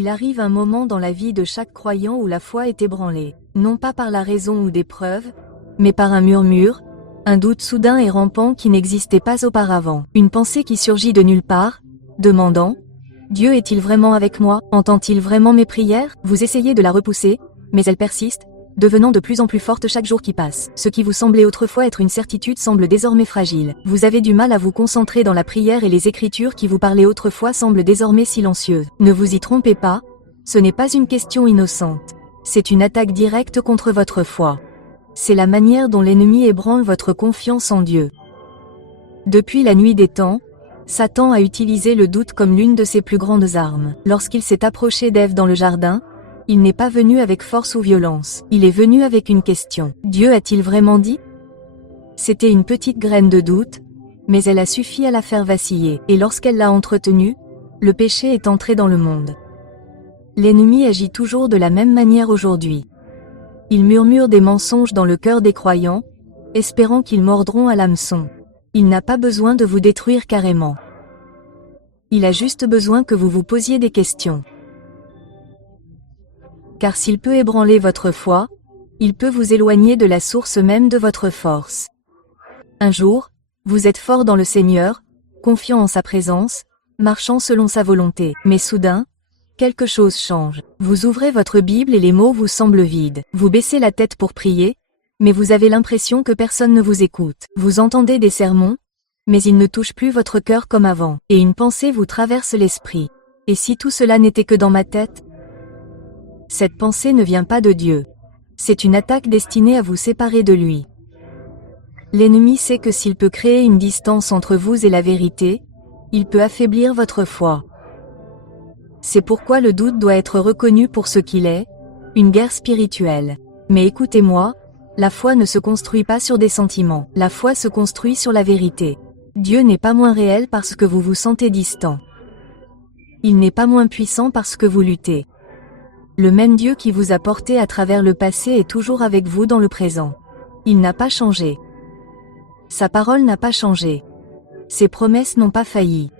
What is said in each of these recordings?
Il arrive un moment dans la vie de chaque croyant où la foi est ébranlée, non pas par la raison ou des preuves, mais par un murmure, un doute soudain et rampant qui n'existait pas auparavant, une pensée qui surgit de nulle part, demandant « Dieu est-il vraiment avec moi? Entend-il vraiment mes prières ?» Vous essayez de la repousser, mais elle persiste, devenant de plus en plus forte chaque jour qui passe. Ce qui vous semblait autrefois être une certitude semble désormais fragile. Vous avez du mal à vous concentrer dans la prière et les écritures qui vous parlaient autrefois semblent désormais silencieuses. Ne vous y trompez pas, ce n'est pas une question innocente. C'est une attaque directe contre votre foi. C'est la manière dont l'ennemi ébranle votre confiance en Dieu. Depuis la nuit des temps, Satan a utilisé le doute comme l'une de ses plus grandes armes. Lorsqu'il s'est approché d'Ève dans le jardin, il n'est pas venu avec force ou violence. Il est venu avec une question. Dieu a-t-il vraiment dit? C'était une petite graine de doute, mais elle a suffi à la faire vaciller. Et lorsqu'elle l'a entretenue, le péché est entré dans le monde. L'ennemi agit toujours de la même manière aujourd'hui. Il murmure des mensonges dans le cœur des croyants, espérant qu'ils mordront à l'hameçon. Il n'a pas besoin de vous détruire carrément. Il a juste besoin que vous vous posiez des questions. Car s'il peut ébranler votre foi, il peut vous éloigner de la source même de votre force. Un jour, vous êtes fort dans le Seigneur, confiant en sa présence, marchant selon sa volonté. Mais soudain, quelque chose change. Vous ouvrez votre Bible et les mots vous semblent vides. Vous baissez la tête pour prier, mais vous avez l'impression que personne ne vous écoute. Vous entendez des sermons, mais ils ne touchent plus votre cœur comme avant. Et une pensée vous traverse l'esprit. Et si tout cela n'était que dans ma tête? Cette pensée ne vient pas de Dieu. C'est une attaque destinée à vous séparer de lui. L'ennemi sait que s'il peut créer une distance entre vous et la vérité, il peut affaiblir votre foi. C'est pourquoi le doute doit être reconnu pour ce qu'il est, une guerre spirituelle. Mais écoutez-moi, la foi ne se construit pas sur des sentiments. La foi se construit sur la vérité. Dieu n'est pas moins réel parce que vous vous sentez distant. Il n'est pas moins puissant parce que vous luttez. Le même Dieu qui vous a porté à travers le passé est toujours avec vous dans le présent. Il n'a pas changé. Sa parole n'a pas changé. Ses promesses n'ont pas failli.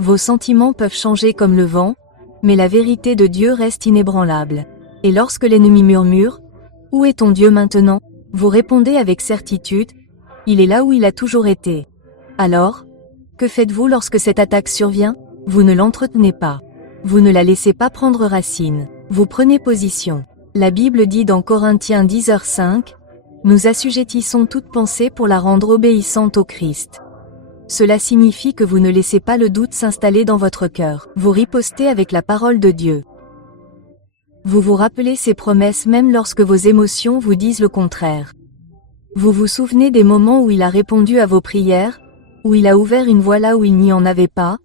Vos sentiments peuvent changer comme le vent, mais la vérité de Dieu reste inébranlable. Et lorsque l'ennemi murmure, « Où est ton Dieu maintenant ?» vous répondez avec certitude, « Il est là où il a toujours été. » Alors, que faites-vous lorsque cette attaque survient? Vous ne l'entretenez pas. Vous ne la laissez pas prendre racine. Vous prenez position. La Bible dit dans Corinthiens 10:5, « Nous assujettissons toute pensée pour la rendre obéissante au Christ. » Cela signifie que vous ne laissez pas le doute s'installer dans votre cœur. Vous ripostez avec la parole de Dieu. Vous vous rappelez ses promesses même lorsque vos émotions vous disent le contraire. Vous vous souvenez des moments où il a répondu à vos prières, où il a ouvert une voie là où il n'y en avait pas,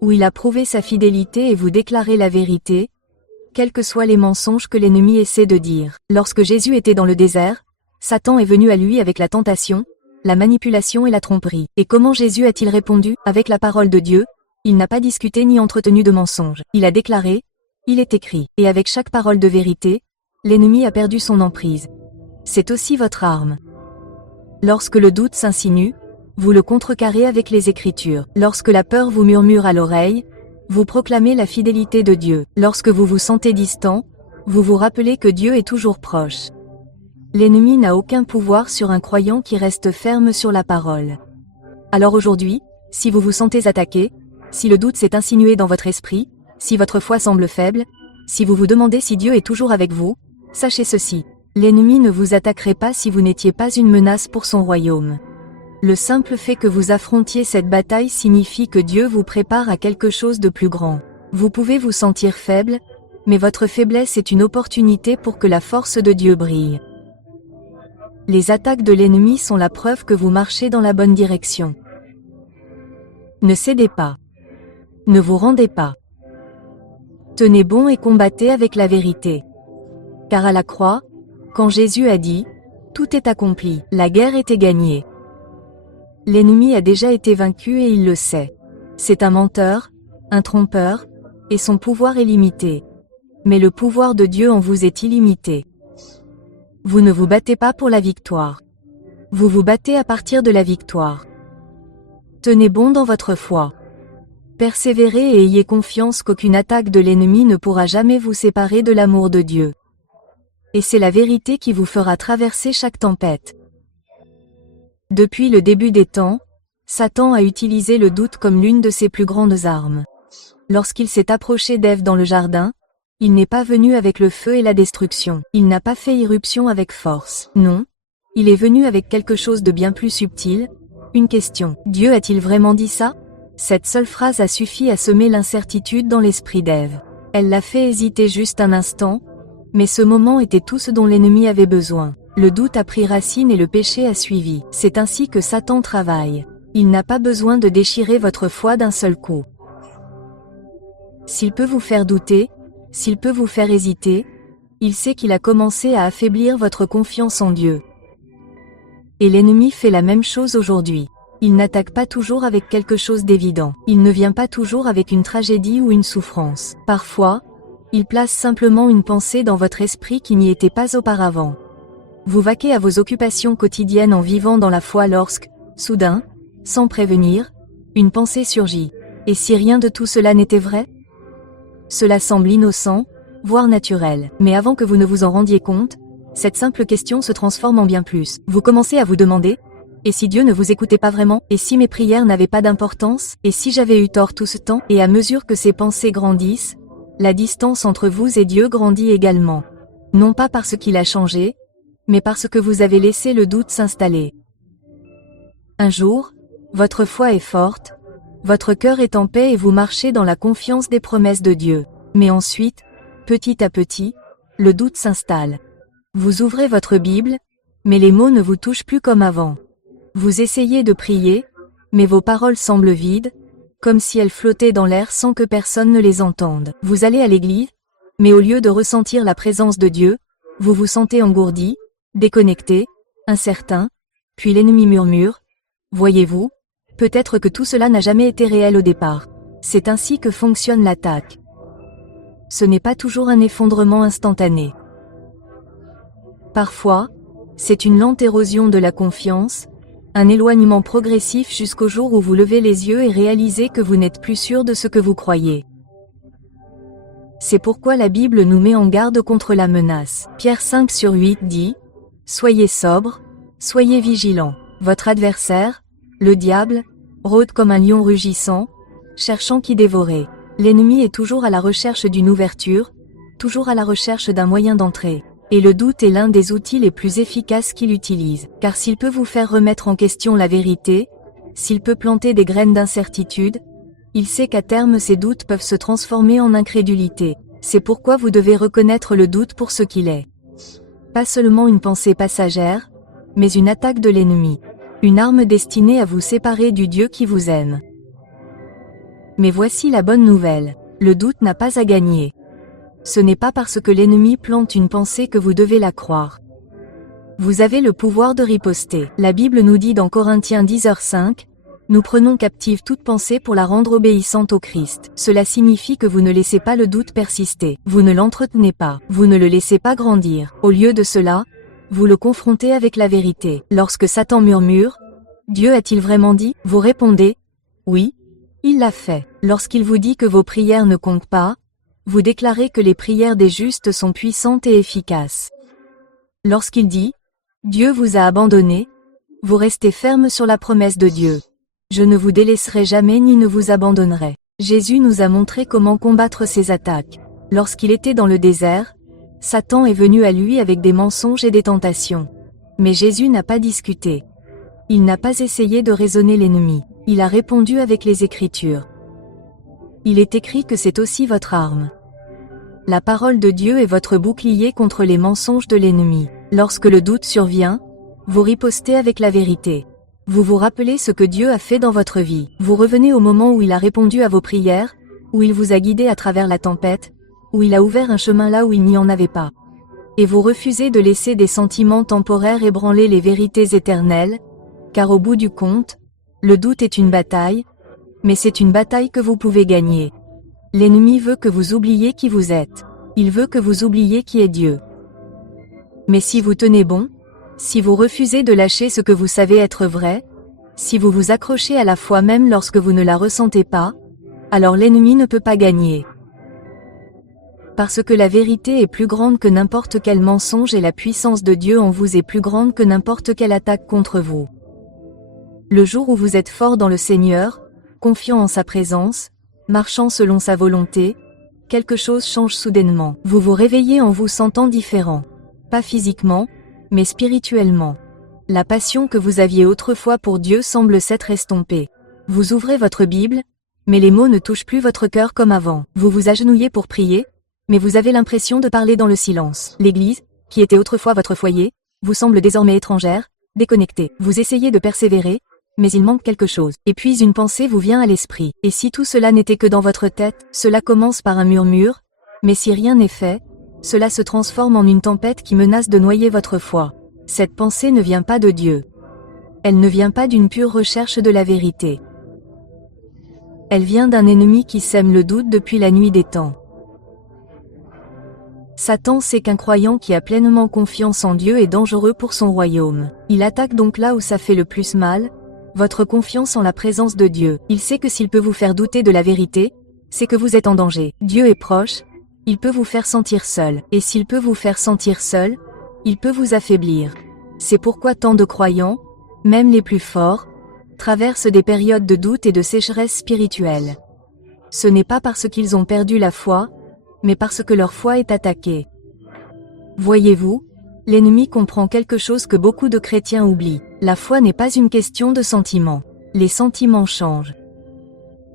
où il a prouvé sa fidélité et vous déclarez la vérité, quels que soient les mensonges que l'ennemi essaie de dire. Lorsque Jésus était dans le désert, Satan est venu à lui avec la tentation, la manipulation et la tromperie. Et comment Jésus a-t-il répondu? Avec la parole de Dieu, il n'a pas discuté ni entretenu de mensonges. Il a déclaré, il est écrit. Et avec chaque parole de vérité, l'ennemi a perdu son emprise. C'est aussi votre arme. Lorsque le doute s'insinue, vous le contrecarrez avec les Écritures. Lorsque la peur vous murmure à l'oreille, vous proclamez la fidélité de Dieu. Lorsque vous vous sentez distant, vous vous rappelez que Dieu est toujours proche. L'ennemi n'a aucun pouvoir sur un croyant qui reste ferme sur la parole. Alors aujourd'hui, si vous vous sentez attaqué, si le doute s'est insinué dans votre esprit, si votre foi semble faible, si vous vous demandez si Dieu est toujours avec vous, sachez ceci, l'ennemi ne vous attaquerait pas si vous n'étiez pas une menace pour son royaume. Le simple fait que vous affrontiez cette bataille signifie que Dieu vous prépare à quelque chose de plus grand. Vous pouvez vous sentir faible, mais votre faiblesse est une opportunité pour que la force de Dieu brille. Les attaques de l'ennemi sont la preuve que vous marchez dans la bonne direction. Ne cédez pas. Ne vous rendez pas. Tenez bon et combattez avec la vérité. Car à la croix, quand Jésus a dit « Tout est accompli », la guerre était gagnée. L'ennemi a déjà été vaincu et il le sait. C'est un menteur, un trompeur, et son pouvoir est limité. Mais le pouvoir de Dieu en vous est illimité. Vous ne vous battez pas pour la victoire. Vous vous battez à partir de la victoire. Tenez bon dans votre foi. Persévérez et ayez confiance qu'aucune attaque de l'ennemi ne pourra jamais vous séparer de l'amour de Dieu. Et c'est la vérité qui vous fera traverser chaque tempête. Depuis le début des temps, Satan a utilisé le doute comme l'une de ses plus grandes armes. Lorsqu'il s'est approché d'Ève dans le jardin, il n'est pas venu avec le feu et la destruction. Il n'a pas fait irruption avec force. Non. Il est venu avec quelque chose de bien plus subtil, une question. Dieu a-t-il vraiment dit ça? Cette seule phrase a suffi à semer l'incertitude dans l'esprit d'Ève. Elle l'a fait hésiter juste un instant, mais ce moment était tout ce dont l'ennemi avait besoin. Le doute a pris racine et le péché a suivi. C'est ainsi que Satan travaille. Il n'a pas besoin de déchirer votre foi d'un seul coup. S'il peut vous faire douter, s'il peut vous faire hésiter, il sait qu'il a commencé à affaiblir votre confiance en Dieu. Et l'ennemi fait la même chose aujourd'hui. Il n'attaque pas toujours avec quelque chose d'évident. Il ne vient pas toujours avec une tragédie ou une souffrance. Parfois, il place simplement une pensée dans votre esprit qui n'y était pas auparavant. Vous vaquez à vos occupations quotidiennes en vivant dans la foi lorsque, soudain, sans prévenir, une pensée surgit. Et si rien de tout cela n'était vrai? Cela semble innocent, voire naturel. Mais avant que vous ne vous en rendiez compte, cette simple question se transforme en bien plus. Vous commencez à vous demander: et si Dieu ne vous écoutait pas vraiment? Et si mes prières n'avaient pas d'importance? Et si j'avais eu tort tout ce temps? Et à mesure que ces pensées grandissent, la distance entre vous et Dieu grandit également. Non pas parce qu'il a changé, mais parce que vous avez laissé le doute s'installer. Un jour, votre foi est forte, votre cœur est en paix et vous marchez dans la confiance des promesses de Dieu. Mais ensuite, petit à petit, le doute s'installe. Vous ouvrez votre Bible, mais les mots ne vous touchent plus comme avant. Vous essayez de prier, mais vos paroles semblent vides, comme si elles flottaient dans l'air sans que personne ne les entende. Vous allez à l'église, mais au lieu de ressentir la présence de Dieu, vous vous sentez engourdi, déconnecté, incertain, puis l'ennemi murmure: voyez-vous, peut-être que tout cela n'a jamais été réel au départ. C'est ainsi que fonctionne l'attaque. Ce n'est pas toujours un effondrement instantané. Parfois, c'est une lente érosion de la confiance, un éloignement progressif jusqu'au jour où vous levez les yeux et réalisez que vous n'êtes plus sûr de ce que vous croyez. C'est pourquoi la Bible nous met en garde contre la menace. Pierre 5/8 dit: soyez sobres, soyez vigilants. Votre adversaire, le diable, rôde comme un lion rugissant, cherchant qui dévorer. L'ennemi est toujours à la recherche d'une ouverture, toujours à la recherche d'un moyen d'entrée. Et le doute est l'un des outils les plus efficaces qu'il utilise. Car s'il peut vous faire remettre en question la vérité, s'il peut planter des graines d'incertitude, il sait qu'à terme ces doutes peuvent se transformer en incrédulité. C'est pourquoi vous devez reconnaître le doute pour ce qu'il est. Pas seulement une pensée passagère, mais une attaque de l'ennemi. Une arme destinée à vous séparer du Dieu qui vous aime. Mais voici la bonne nouvelle. Le doute n'a pas à gagner. Ce n'est pas parce que l'ennemi plante une pensée que vous devez la croire. Vous avez le pouvoir de riposter. La Bible nous dit dans Corinthiens 10:5, nous prenons captive toute pensée pour la rendre obéissante au Christ. Cela signifie que vous ne laissez pas le doute persister. Vous ne l'entretenez pas. Vous ne le laissez pas grandir. Au lieu de cela, vous le confrontez avec la vérité. Lorsque Satan murmure: Dieu a-t-il vraiment dit? Vous répondez: oui, il l'a fait. Lorsqu'il vous dit que vos prières ne comptent pas, vous déclarez que les prières des justes sont puissantes et efficaces. Lorsqu'il dit: Dieu vous a abandonné, vous restez ferme sur la promesse de Dieu. Je ne vous délaisserai jamais ni ne vous abandonnerai. Jésus nous a montré comment combattre ces attaques. Lorsqu'il était dans le désert, Satan est venu à lui avec des mensonges et des tentations. Mais Jésus n'a pas discuté. Il n'a pas essayé de raisonner l'ennemi. Il a répondu avec les Écritures. Il est écrit que c'est aussi votre arme. La parole de Dieu est votre bouclier contre les mensonges de l'ennemi. Lorsque le doute survient, vous ripostez avec la vérité. Vous vous rappelez ce que Dieu a fait dans votre vie. Vous revenez au moment où il a répondu à vos prières, où il vous a guidé à travers la tempête, où il a ouvert un chemin là où il n'y en avait pas. Et vous refusez de laisser des sentiments temporaires ébranler les vérités éternelles, car au bout du compte, le doute est une bataille, mais c'est une bataille que vous pouvez gagner. L'ennemi veut que vous oubliez qui vous êtes. Il veut que vous oubliez qui est Dieu. Mais si vous tenez bon, si vous refusez de lâcher ce que vous savez être vrai, si vous vous accrochez à la foi même lorsque vous ne la ressentez pas, alors l'ennemi ne peut pas gagner. Parce que la vérité est plus grande que n'importe quel mensonge et la puissance de Dieu en vous est plus grande que n'importe quelle attaque contre vous. Le jour où vous êtes fort dans le Seigneur, confiant en sa présence, marchant selon sa volonté, quelque chose change soudainement. Vous vous réveillez en vous sentant différent. Pas physiquement, mais spirituellement. La passion que vous aviez autrefois pour Dieu semble s'être estompée. Vous ouvrez votre Bible, mais les mots ne touchent plus votre cœur comme avant. Vous vous agenouillez pour prier, mais vous avez l'impression de parler dans le silence. L'Église, qui était autrefois votre foyer, vous semble désormais étrangère, déconnectée. Vous essayez de persévérer, mais il manque quelque chose. Et puis une pensée vous vient à l'esprit. Et si tout cela n'était que dans votre tête, cela commence par un murmure, mais si rien n'est fait, cela se transforme en une tempête qui menace de noyer votre foi. Cette pensée ne vient pas de Dieu. Elle ne vient pas d'une pure recherche de la vérité. Elle vient d'un ennemi qui sème le doute depuis la nuit des temps. Satan sait qu'un croyant qui a pleinement confiance en Dieu est dangereux pour son royaume. Il attaque donc là où ça fait le plus mal, votre confiance en la présence de Dieu. Il sait que s'il peut vous faire douter de la vérité, c'est que vous êtes en danger. Dieu est proche, il peut vous faire sentir seul. Et s'il peut vous faire sentir seul, il peut vous affaiblir. C'est pourquoi tant de croyants, même les plus forts, traversent des périodes de doute et de sécheresse spirituelle. Ce n'est pas parce qu'ils ont perdu la foi, mais parce que leur foi est attaquée. Voyez-vous, l'ennemi comprend quelque chose que beaucoup de chrétiens oublient. La foi n'est pas une question de sentiments. Les sentiments changent.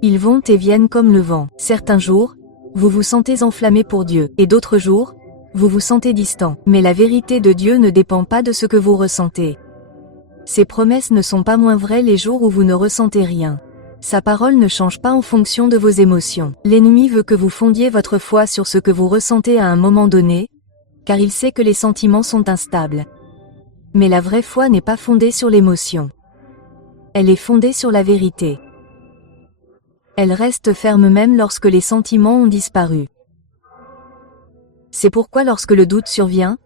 Ils vont et viennent comme le vent. Certains jours, vous vous sentez enflammé pour Dieu, et d'autres jours, vous vous sentez distant. Mais la vérité de Dieu ne dépend pas de ce que vous ressentez. Ses promesses ne sont pas moins vraies les jours où vous ne ressentez rien. Sa parole ne change pas en fonction de vos émotions. L'ennemi veut que vous fondiez votre foi sur ce que vous ressentez à un moment donné, car il sait que les sentiments sont instables. Mais la vraie foi n'est pas fondée sur l'émotion. Elle est fondée sur la vérité. Elle reste ferme même lorsque les sentiments ont disparu. C'est pourquoi lorsque le doute survient,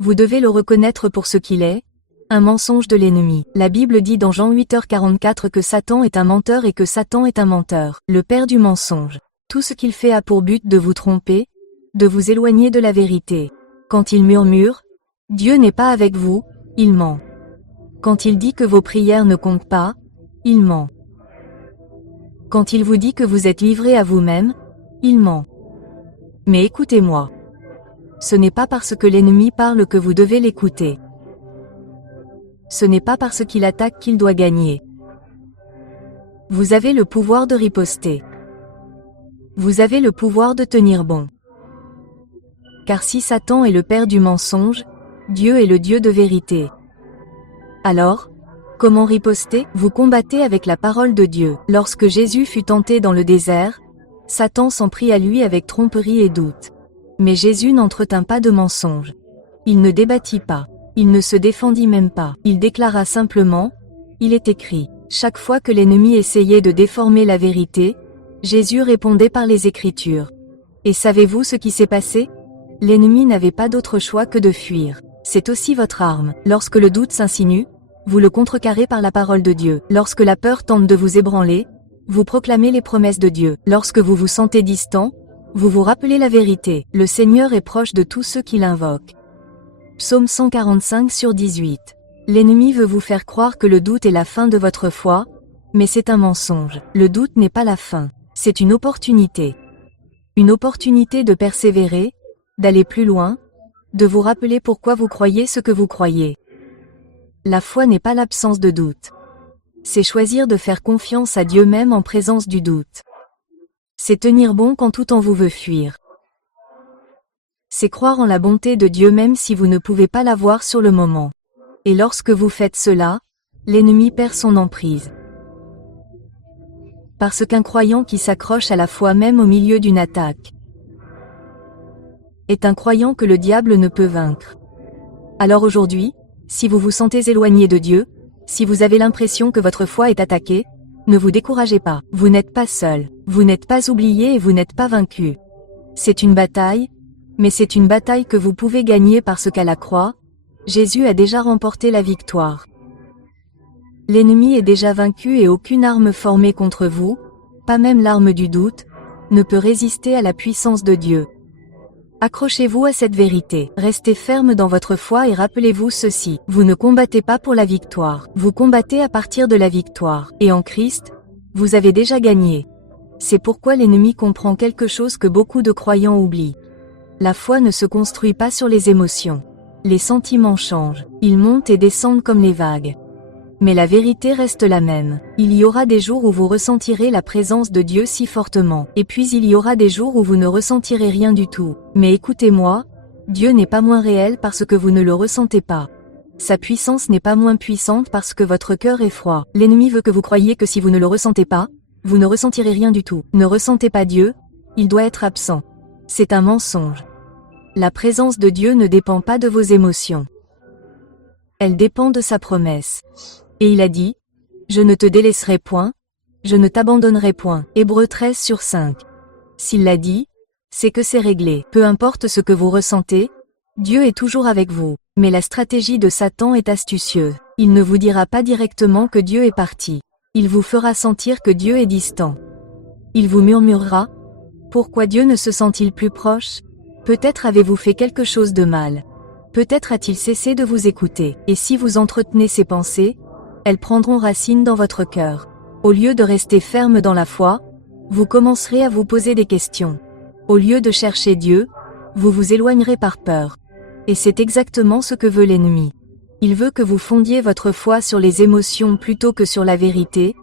vous devez le reconnaître pour ce qu'il est, un mensonge de l'ennemi. La Bible dit dans Jean 8h44 que Satan est un menteur et que Satan est un menteur, le père du mensonge. Tout ce qu'il fait a pour but de vous tromper, de vous éloigner de la vérité. Quand il murmure, Dieu n'est pas avec vous, il ment. Quand il dit que vos prières ne comptent pas, il ment. Quand il vous dit que vous êtes livré à vous-même, il ment. Mais écoutez-moi. Ce n'est pas parce que l'ennemi parle que vous devez l'écouter. Ce n'est pas parce qu'il attaque qu'il doit gagner. Vous avez le pouvoir de riposter. Vous avez le pouvoir de tenir bon. Car si Satan est le père du mensonge, Dieu est le Dieu de vérité. Alors, comment riposter? Vous combattez avec la parole de Dieu. Lorsque Jésus fut tenté dans le désert, Satan s'en prit à lui avec tromperie et doute. Mais Jésus n'entretint pas de mensonge. Il ne débattit pas. Il ne se défendit même pas. Il déclara simplement, « Il est écrit ». Chaque fois que l'ennemi essayait de déformer la vérité, Jésus répondait par les Écritures. Et savez-vous ce qui s'est passé? L'ennemi n'avait pas d'autre choix que de fuir. C'est aussi votre arme. Lorsque le doute s'insinue, vous le contrecarrez par la parole de Dieu. Lorsque la peur tente de vous ébranler, vous proclamez les promesses de Dieu. Lorsque vous vous sentez distant, vous vous rappelez la vérité. Le Seigneur est proche de tous ceux qui l'invoquent. Psaume 145/18. L'ennemi veut vous faire croire que le doute est la fin de votre foi, mais c'est un mensonge. Le doute n'est pas la fin, c'est une opportunité. Une opportunité de persévérer, d'aller plus loin, de vous rappeler pourquoi vous croyez ce que vous croyez. La foi n'est pas l'absence de doute. C'est choisir de faire confiance à Dieu même en présence du doute. C'est tenir bon quand tout en vous veut fuir. C'est croire en la bonté de Dieu même si vous ne pouvez pas la voir sur le moment. Et lorsque vous faites cela, l'ennemi perd son emprise. Parce qu'un croyant qui s'accroche à la foi même au milieu d'une attaque est un croyant que le diable ne peut vaincre. Alors aujourd'hui, si vous vous sentez éloigné de Dieu, si vous avez l'impression que votre foi est attaquée, ne vous découragez pas. Vous n'êtes pas seul, vous n'êtes pas oublié et vous n'êtes pas vaincu. C'est une bataille, mais c'est une bataille que vous pouvez gagner parce qu'à la croix, Jésus a déjà remporté la victoire. L'ennemi est déjà vaincu et aucune arme formée contre vous, pas même l'arme du doute, ne peut résister à la puissance de Dieu. Accrochez-vous à cette vérité, restez ferme dans votre foi et rappelez-vous ceci, vous ne combattez pas pour la victoire, vous combattez à partir de la victoire, et en Christ, vous avez déjà gagné. C'est pourquoi l'ennemi comprend quelque chose que beaucoup de croyants oublient. La foi ne se construit pas sur les émotions. Les sentiments changent, ils montent et descendent comme les vagues. Mais la vérité reste la même. Il y aura des jours où vous ressentirez la présence de Dieu si fortement, et puis il y aura des jours où vous ne ressentirez rien du tout. Mais écoutez-moi, Dieu n'est pas moins réel parce que vous ne le ressentez pas. Sa puissance n'est pas moins puissante parce que votre cœur est froid. L'ennemi veut que vous croyiez que si vous ne le ressentez pas, vous ne ressentirez rien du tout. Ne ressentez pas Dieu, il doit être absent. C'est un mensonge. La présence de Dieu ne dépend pas de vos émotions. Elle dépend de sa promesse. Et il a dit, « Je ne te délaisserai point, je ne t'abandonnerai point. » Hébreux 13/5. S'il l'a dit, c'est que c'est réglé. Peu importe ce que vous ressentez, Dieu est toujours avec vous. Mais la stratégie de Satan est astucieuse. Il ne vous dira pas directement que Dieu est parti. Il vous fera sentir que Dieu est distant. Il vous murmurera, « Pourquoi Dieu ne se sent-il plus proche ? Peut-être avez-vous fait quelque chose de mal. Peut-être a-t-il cessé de vous écouter. » Et si vous entretenez ces pensées, elles prendront racine dans votre cœur. Au lieu de rester ferme dans la foi, vous commencerez à vous poser des questions. Au lieu de chercher Dieu, vous vous éloignerez par peur. Et c'est exactement ce que veut l'ennemi. Il veut que vous fondiez votre foi sur les émotions plutôt que sur la vérité,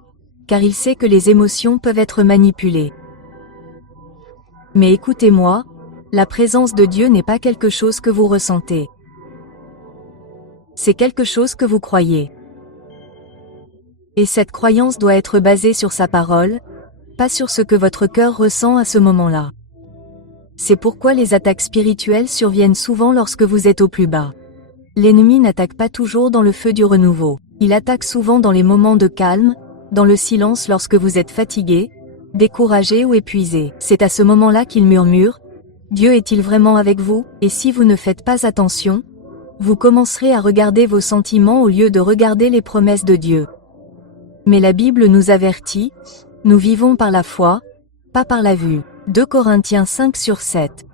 car il sait que les émotions peuvent être manipulées. Mais écoutez-moi, la présence de Dieu n'est pas quelque chose que vous ressentez. C'est quelque chose que vous croyez. Et cette croyance doit être basée sur sa parole, pas sur ce que votre cœur ressent à ce moment-là. C'est pourquoi les attaques spirituelles surviennent souvent lorsque vous êtes au plus bas. L'ennemi n'attaque pas toujours dans le feu du renouveau. Il attaque souvent dans les moments de calme, dans le silence lorsque vous êtes fatigué, découragé ou épuisé. C'est à ce moment-là qu'il murmure, « Dieu est-il vraiment avec vous ?» Et si vous ne faites pas attention, vous commencerez à regarder vos sentiments au lieu de regarder les promesses de Dieu. Mais la Bible nous avertit, nous vivons par la foi, pas par la vue. 2 Corinthiens 5/7.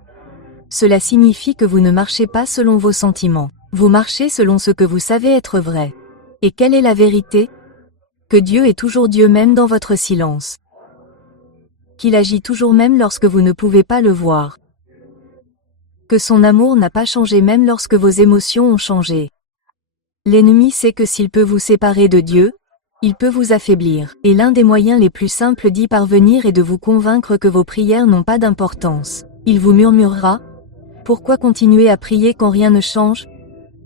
Cela signifie que vous ne marchez pas selon vos sentiments. Vous marchez selon ce que vous savez être vrai. Et quelle est la vérité? Que Dieu est toujours Dieu même dans votre silence. Qu'il agit toujours même lorsque vous ne pouvez pas le voir. Que son amour n'a pas changé même lorsque vos émotions ont changé. L'ennemi sait que s'il peut vous séparer de Dieu, il peut vous affaiblir, et l'un des moyens les plus simples d'y parvenir est de vous convaincre que vos prières n'ont pas d'importance. Il vous murmurera, « Pourquoi continuer à prier quand rien ne change?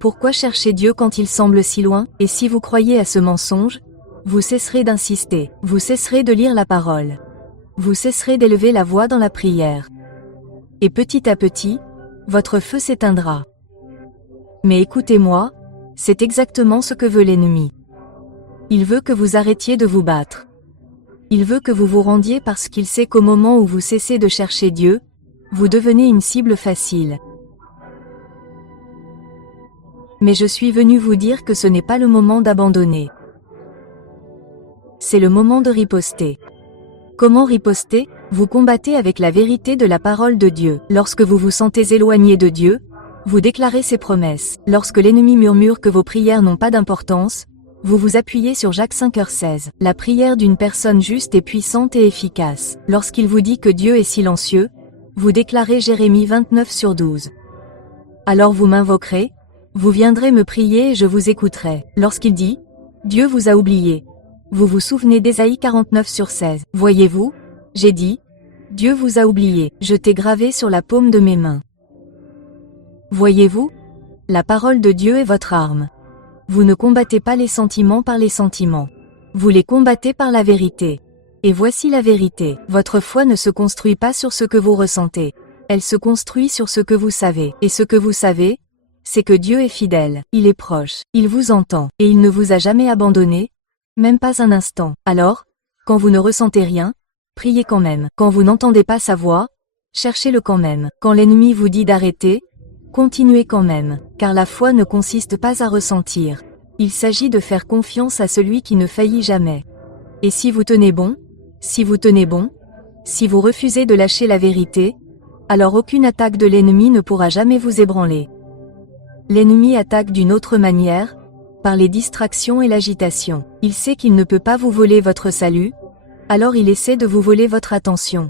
Pourquoi chercher Dieu quand il semble si loin ?» Et si vous croyez à ce mensonge, vous cesserez d'insister, vous cesserez de lire la parole. Vous cesserez d'élever la voix dans la prière. Et petit à petit, votre feu s'éteindra. Mais écoutez-moi, c'est exactement ce que veut l'ennemi. Il veut que vous arrêtiez de vous battre. Il veut que vous vous rendiez parce qu'il sait qu'au moment où vous cessez de chercher Dieu, vous devenez une cible facile. Mais je suis venu vous dire que ce n'est pas le moment d'abandonner. C'est le moment de riposter. Comment riposter? Vous combattez avec la vérité de la parole de Dieu. Lorsque vous vous sentez éloigné de Dieu, vous déclarez ses promesses. Lorsque l'ennemi murmure que vos prières n'ont pas d'importance, vous vous appuyez sur Jacques 5h16. La prière d'une personne juste est puissante et efficace. Lorsqu'il vous dit que Dieu est silencieux, vous déclarez Jérémie 29/12. Alors vous m'invoquerez, vous viendrez me prier et je vous écouterai. Lorsqu'il dit, Dieu vous a oublié, vous vous souvenez d'Ésaïe 49/16. Voyez-vous, j'ai dit, Dieu vous a oublié, je t'ai gravé sur la paume de mes mains. Voyez-vous, la parole de Dieu est votre arme. Vous ne combattez pas les sentiments par les sentiments. Vous les combattez par la vérité. Et voici la vérité. Votre foi ne se construit pas sur ce que vous ressentez. Elle se construit sur ce que vous savez. Et ce que vous savez, c'est que Dieu est fidèle. Il est proche. Il vous entend. Et il ne vous a jamais abandonné, même pas un instant. Alors, quand vous ne ressentez rien, priez quand même. Quand vous n'entendez pas sa voix, cherchez-le quand même. Quand l'ennemi vous dit d'arrêter, continuez quand même, car la foi ne consiste pas à ressentir. Il s'agit de faire confiance à celui qui ne faillit jamais. Et si vous tenez bon, Si vous tenez bon, si vous refusez de lâcher la vérité, alors aucune attaque de l'ennemi ne pourra jamais vous ébranler. L'ennemi attaque d'une autre manière, par les distractions et l'agitation. Il sait qu'il ne peut pas vous voler votre salut, alors il essaie de vous voler votre attention.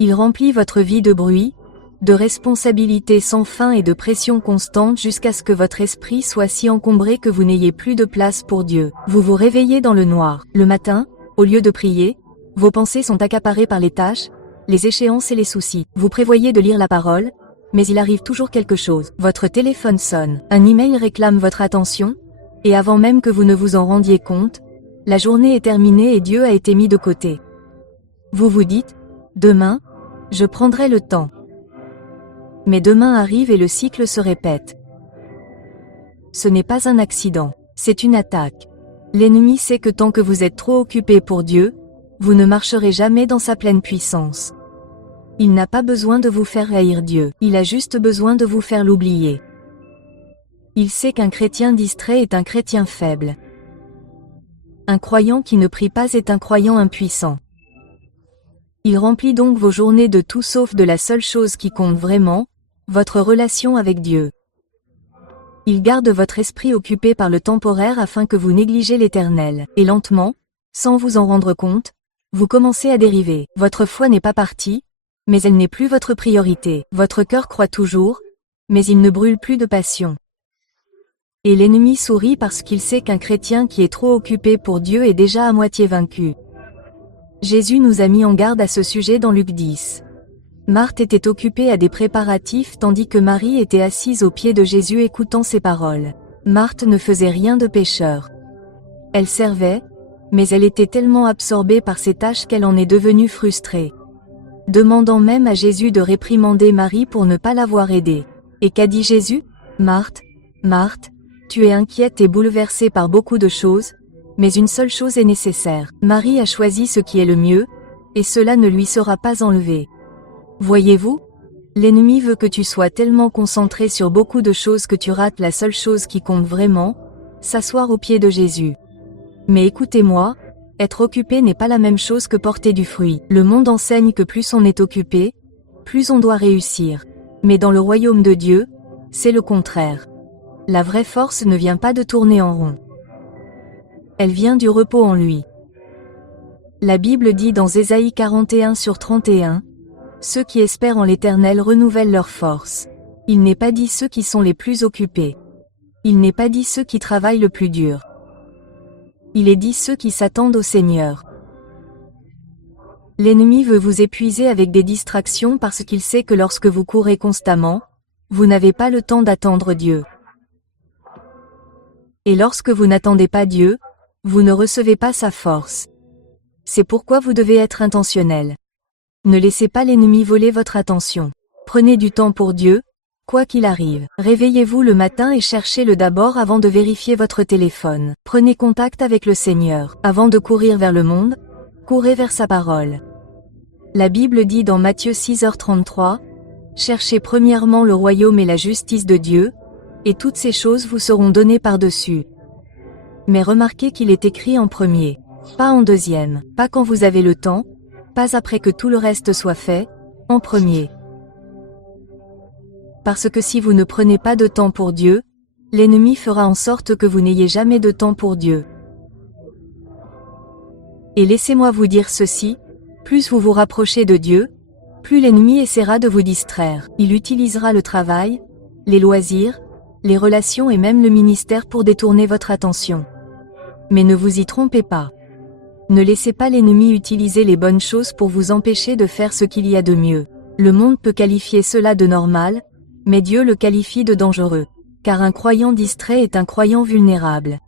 Il remplit votre vie de bruit, de responsabilités sans fin et de pression constante jusqu'à ce que votre esprit soit si encombré que vous n'ayez plus de place pour Dieu. Vous vous réveillez dans le noir. Le matin, au lieu de prier, vos pensées sont accaparées par les tâches, les échéances et les soucis. Vous prévoyez de lire la parole, mais il arrive toujours quelque chose. Votre téléphone sonne, un email réclame votre attention, et avant même que vous ne vous en rendiez compte, la journée est terminée et Dieu a été mis de côté. Vous vous dites, demain, je prendrai le temps. Mais demain arrive et le cycle se répète. Ce n'est pas un accident, c'est une attaque. L'ennemi sait que tant que vous êtes trop occupé pour Dieu, vous ne marcherez jamais dans sa pleine puissance. Il n'a pas besoin de vous faire haïr Dieu, il a juste besoin de vous faire l'oublier. Il sait qu'un chrétien distrait est un chrétien faible. Un croyant qui ne prie pas est un croyant impuissant. Il remplit donc vos journées de tout sauf de la seule chose qui compte vraiment, votre relation avec Dieu. Il garde votre esprit occupé par le temporaire afin que vous négligez l'éternel, et lentement, sans vous en rendre compte, vous commencez à dériver. Votre foi n'est pas partie, mais elle n'est plus votre priorité. Votre cœur croit toujours, mais il ne brûle plus de passion. Et l'ennemi sourit parce qu'il sait qu'un chrétien qui est trop occupé pour Dieu est déjà à moitié vaincu. Jésus nous a mis en garde à ce sujet dans Luc 10. Marthe était occupée à des préparatifs tandis que Marie était assise aux pieds de Jésus écoutant ses paroles. Marthe ne faisait rien de pécheur. Elle servait, mais elle était tellement absorbée par ses tâches qu'elle en est devenue frustrée. Demandant même à Jésus de réprimander Marie pour ne pas l'avoir aidée. Et qu'a dit Jésus? Marthe, Marthe, tu es inquiète et bouleversée par beaucoup de choses, mais une seule chose est nécessaire. Marie a choisi ce qui est le mieux, et cela ne lui sera pas enlevé. Voyez-vous? L'ennemi veut que tu sois tellement concentré sur beaucoup de choses que tu rates la seule chose qui compte vraiment, s'asseoir aux pieds de Jésus. Mais écoutez-moi, être occupé n'est pas la même chose que porter du fruit. Le monde enseigne que plus on est occupé, plus on doit réussir. Mais dans le royaume de Dieu, c'est le contraire. La vraie force ne vient pas de tourner en rond. Elle vient du repos en lui. La Bible dit dans Ésaïe 41/31, « Ceux qui espèrent en l'Éternel renouvellent leur force. » Il n'est pas dit ceux qui sont les plus occupés. Il n'est pas dit ceux qui travaillent le plus dur. Il est dit ceux qui s'attendent au Seigneur. L'ennemi veut vous épuiser avec des distractions parce qu'il sait que lorsque vous courez constamment, vous n'avez pas le temps d'attendre Dieu. Et lorsque vous n'attendez pas Dieu, vous ne recevez pas sa force. C'est pourquoi vous devez être intentionnel. Ne laissez pas l'ennemi voler votre attention. Prenez du temps pour Dieu, quoi qu'il arrive. Réveillez-vous le matin et cherchez-le d'abord avant de vérifier votre téléphone. Prenez contact avec le Seigneur. Avant de courir vers le monde, courez vers sa parole. La Bible dit dans Matthieu 6h33, « Cherchez premièrement le royaume et la justice de Dieu, et toutes ces choses vous seront données par-dessus. » Mais remarquez qu'il est écrit en premier, pas en deuxième, pas quand vous avez le temps, pas après que tout le reste soit fait, en premier. Parce que si vous ne prenez pas de temps pour Dieu, l'ennemi fera en sorte que vous n'ayez jamais de temps pour Dieu. Et laissez-moi vous dire ceci, plus vous vous rapprochez de Dieu, plus l'ennemi essaiera de vous distraire. Il utilisera le travail, les loisirs, les relations et même le ministère pour détourner votre attention. Mais ne vous y trompez pas. Ne laissez pas l'ennemi utiliser les bonnes choses pour vous empêcher de faire ce qu'il y a de mieux. Le monde peut qualifier cela de normal, mais Dieu le qualifie de dangereux. Car un croyant distrait est un croyant vulnérable.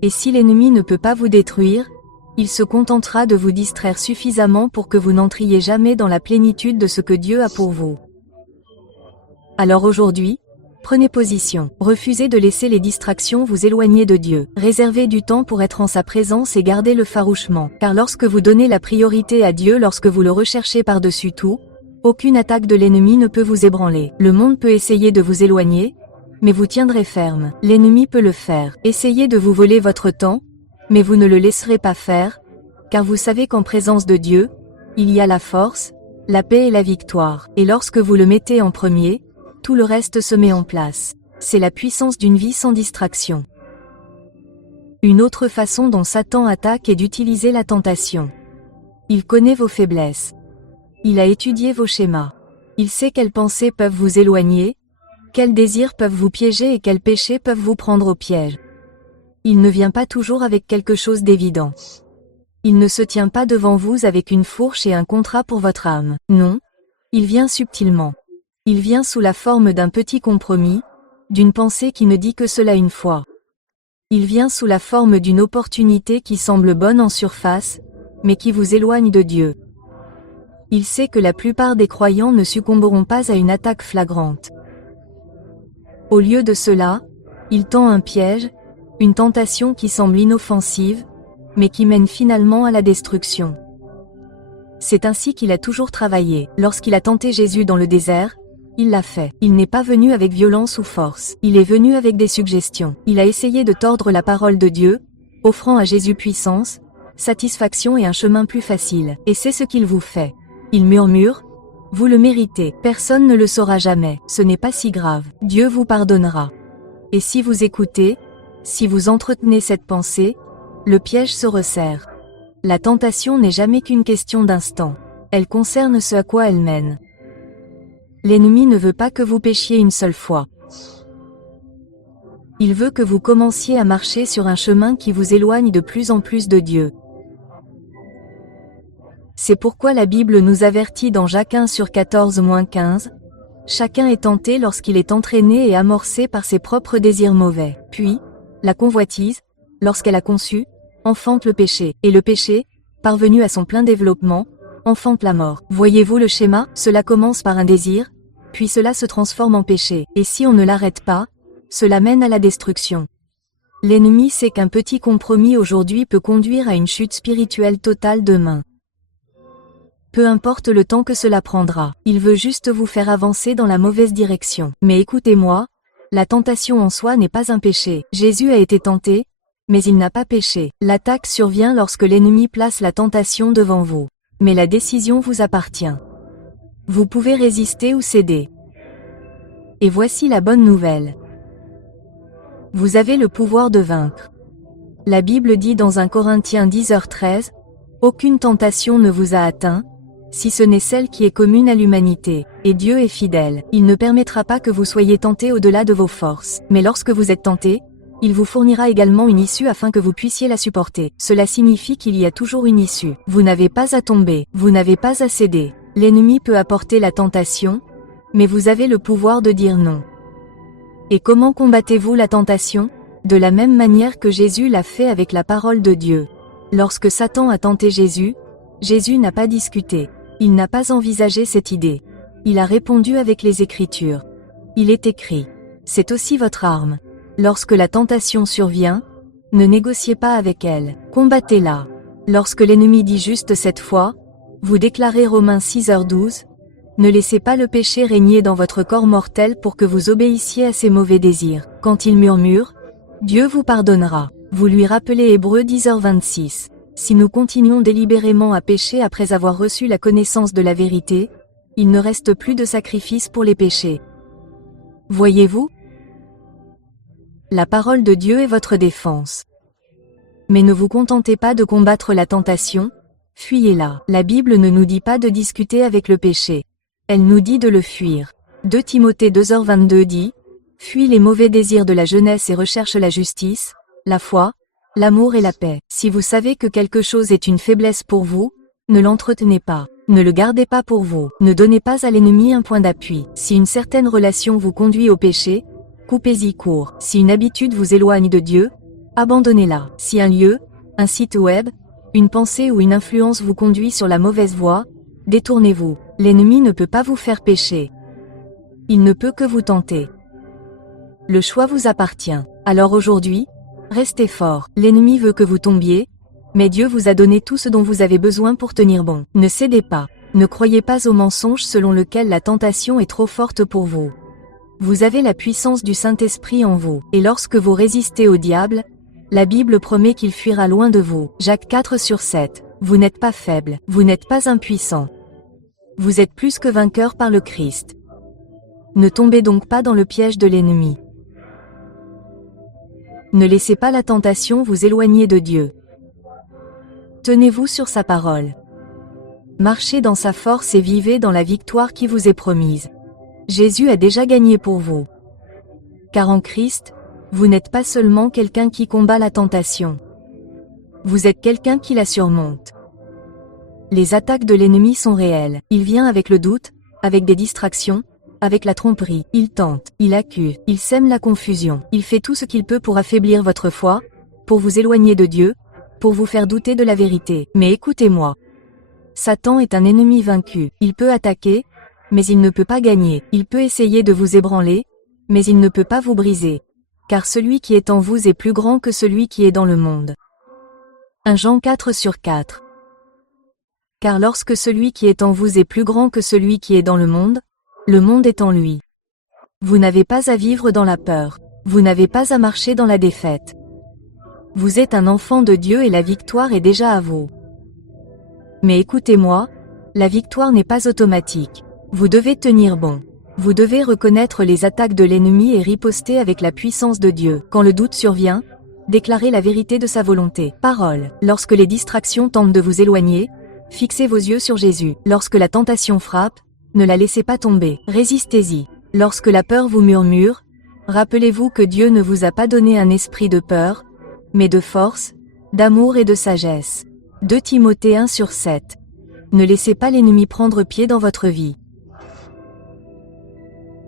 Et si l'ennemi ne peut pas vous détruire, il se contentera de vous distraire suffisamment pour que vous n'entriez jamais dans la plénitude de ce que Dieu a pour vous. Alors aujourd'hui, prenez position. Refusez de laisser les distractions vous éloigner de Dieu. Réservez du temps pour être en sa présence et gardez le farouchement. Car lorsque vous donnez la priorité à Dieu, lorsque vous le recherchez par-dessus tout, aucune attaque de l'ennemi ne peut vous ébranler. Le monde peut essayer de vous éloigner, mais vous tiendrez ferme. L'ennemi peut le faire. Essayez de vous voler votre temps, mais vous ne le laisserez pas faire, Car vous savez qu'en présence de Dieu, il y a la force, la paix et la victoire. Et lorsque vous le mettez en premier, tout le reste se met en place. C'est la puissance d'une vie sans distraction. Une autre façon dont Satan attaque est d'utiliser la tentation. Il connaît vos faiblesses. Il a étudié vos schémas. Il sait quelles pensées peuvent vous éloigner, quels désirs peuvent vous piéger et quels péchés peuvent vous prendre au piège. Il ne vient pas toujours avec quelque chose d'évident. Il ne se tient pas devant vous avec une fourche et un contrat pour votre âme. Non, il vient subtilement. Il vient sous la forme d'un petit compromis, d'une pensée qui ne dit que cela une fois. Il vient sous la forme d'une opportunité qui semble bonne en surface, mais qui vous éloigne de Dieu. Il sait que la plupart des croyants ne succomberont pas à une attaque flagrante. Au lieu de cela, il tend un piège, une tentation qui semble inoffensive, mais qui mène finalement à la destruction. C'est ainsi qu'il a toujours travaillé. Lorsqu'il a tenté Jésus dans le désert, il l'a fait. Il n'est pas venu avec violence ou force. Il est venu avec des suggestions. Il a essayé de tordre la parole de Dieu, offrant à Jésus puissance, satisfaction et un chemin plus facile. Et c'est ce qu'il vous fait. Il murmure, « Vous le méritez, personne ne le saura jamais, ce n'est pas si grave, Dieu vous pardonnera. » Et si vous écoutez, si vous entretenez cette pensée, le piège se resserre. La tentation n'est jamais qu'une question d'instant. Elle concerne ce à quoi elle mène. L'ennemi ne veut pas que vous péchiez une seule fois. Il veut que vous commenciez à marcher sur un chemin qui vous éloigne de plus en plus de Dieu. C'est pourquoi la Bible nous avertit dans Jacques 1:14-15, « Chacun est tenté lorsqu'il est entraîné et amorcé par ses propres désirs mauvais. Puis, la convoitise, lorsqu'elle a conçu, enfante le péché, et le péché, parvenu à son plein développement, enfante la mort. » Voyez-vous le schéma? Cela commence par un désir, puis cela se transforme en péché, et si on ne l'arrête pas, cela mène à la destruction. L'ennemi sait qu'un petit compromis aujourd'hui peut conduire à une chute spirituelle totale demain. Peu importe le temps que cela prendra, il veut juste vous faire avancer dans la mauvaise direction. Mais écoutez-moi, la tentation en soi n'est pas un péché. Jésus a été tenté, mais il n'a pas péché. L'attaque survient lorsque l'ennemi place la tentation devant vous. Mais la décision vous appartient. Vous pouvez résister ou céder. Et voici la bonne nouvelle. Vous avez le pouvoir de vaincre. La Bible dit dans 1 Corinthiens 10:13, « Aucune tentation ne vous a atteint, si ce n'est celle qui est commune à l'humanité. Et Dieu est fidèle, il ne permettra pas que vous soyez tentés au-delà de vos forces. Mais lorsque vous êtes tentés, il vous fournira également une issue afin que vous puissiez la supporter. Cela signifie qu'il y a toujours une issue. Vous n'avez pas à tomber, vous n'avez pas à céder. L'ennemi peut apporter la tentation, mais vous avez le pouvoir de dire non. Et comment combattez-vous la tentation? De la même manière que Jésus l'a fait avec la parole de Dieu. Lorsque Satan a tenté Jésus, Jésus n'a pas discuté. Il n'a pas envisagé cette idée. Il a répondu avec les Écritures. Il est écrit. C'est aussi votre arme. Lorsque la tentation survient, ne négociez pas avec elle, combattez-la. Lorsque l'ennemi dit juste cette fois, vous déclarez Romains 6:12, ne laissez pas le péché régner dans votre corps mortel pour que vous obéissiez à ses mauvais désirs. Quand il murmure, Dieu vous pardonnera. Vous lui rappelez Hébreux 10:26. Si nous continuons délibérément à pécher après avoir reçu la connaissance de la vérité, il ne reste plus de sacrifice pour les péchés. Voyez-vous? La parole de Dieu est votre défense. Mais ne vous contentez pas de combattre la tentation, fuyez-la. La Bible ne nous dit pas de discuter avec le péché. Elle nous dit de le fuir. 2 Timothée 2:22 dit, « Fuis les mauvais désirs de la jeunesse et recherche la justice, la foi, l'amour et la paix. » Si vous savez que quelque chose est une faiblesse pour vous, ne l'entretenez pas. Ne le gardez pas pour vous. Ne donnez pas à l'ennemi un point d'appui. Si une certaine relation vous conduit au péché, coupez-y court. Si une habitude vous éloigne de Dieu, abandonnez-la. Si un lieu, un site web, une pensée ou une influence vous conduit sur la mauvaise voie, détournez-vous. L'ennemi ne peut pas vous faire pécher. Il ne peut que vous tenter. Le choix vous appartient. Alors aujourd'hui, restez fort. L'ennemi veut que vous tombiez, mais Dieu vous a donné tout ce dont vous avez besoin pour tenir bon. Ne cédez pas. Ne croyez pas au mensonge selon lequel la tentation est trop forte pour vous. Vous avez la puissance du Saint-Esprit en vous. Et lorsque vous résistez au diable, la Bible promet qu'il fuira loin de vous. Jacques 4:7. Vous n'êtes pas faible, vous n'êtes pas impuissant. Vous êtes plus que vainqueur par le Christ. Ne tombez donc pas dans le piège de l'ennemi. Ne laissez pas la tentation vous éloigner de Dieu. Tenez-vous sur sa parole. Marchez dans sa force et vivez dans la victoire qui vous est promise. Jésus a déjà gagné pour vous. Car en Christ, vous n'êtes pas seulement quelqu'un qui combat la tentation. Vous êtes quelqu'un qui la surmonte. Les attaques de l'ennemi sont réelles. Il vient avec le doute, avec des distractions, avec la tromperie. Il tente, il accuse, il sème la confusion. Il fait tout ce qu'il peut pour affaiblir votre foi, pour vous éloigner de Dieu, pour vous faire douter de la vérité. Mais écoutez-moi. Satan est un ennemi vaincu. Il peut attaquer, mais il ne peut pas gagner. Il peut essayer de vous ébranler, mais il ne peut pas vous briser. Car celui qui est en vous est plus grand que celui qui est dans le monde. 1 Jean 4/4. Car lorsque celui qui est en vous est plus grand que celui qui est dans le monde est en lui. Vous n'avez pas à vivre dans la peur. Vous n'avez pas à marcher dans la défaite. Vous êtes un enfant de Dieu et la victoire est déjà à vous. Mais écoutez-moi, la victoire n'est pas automatique. Vous devez tenir bon. Vous devez reconnaître les attaques de l'ennemi et riposter avec la puissance de Dieu. Quand le doute survient, déclarez la vérité de sa volonté. Parole. Lorsque les distractions tentent de vous éloigner, fixez vos yeux sur Jésus. Lorsque la tentation frappe, ne la laissez pas tomber. Résistez-y. Lorsque la peur vous murmure, rappelez-vous que Dieu ne vous a pas donné un esprit de peur, mais de force, d'amour et de sagesse. 2 Timothée 1/7. Ne laissez pas l'ennemi prendre pied dans votre vie.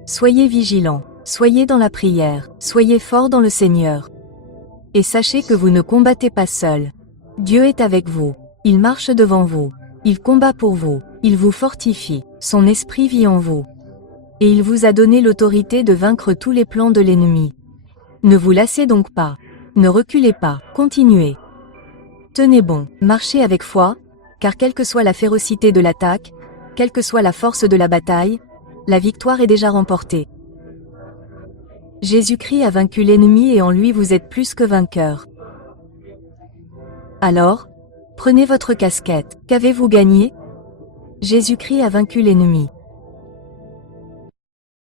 Soyez vigilants, soyez dans la prière, soyez forts dans le Seigneur. Et sachez que vous ne combattez pas seul. Dieu est avec vous, il marche devant vous, il combat pour vous, il vous fortifie, son esprit vit en vous. Et il vous a donné l'autorité de vaincre tous les plans de l'ennemi. Ne vous lassez donc pas, ne reculez pas, continuez. Tenez bon, marchez avec foi, car quelle que soit la férocité de l'attaque, quelle que soit la force de la bataille, la victoire est déjà remportée. Jésus-Christ a vaincu l'ennemi et en lui vous êtes plus que vainqueur. Alors, prenez votre casquette. Qu'avez-vous gagné? Jésus-Christ a vaincu l'ennemi.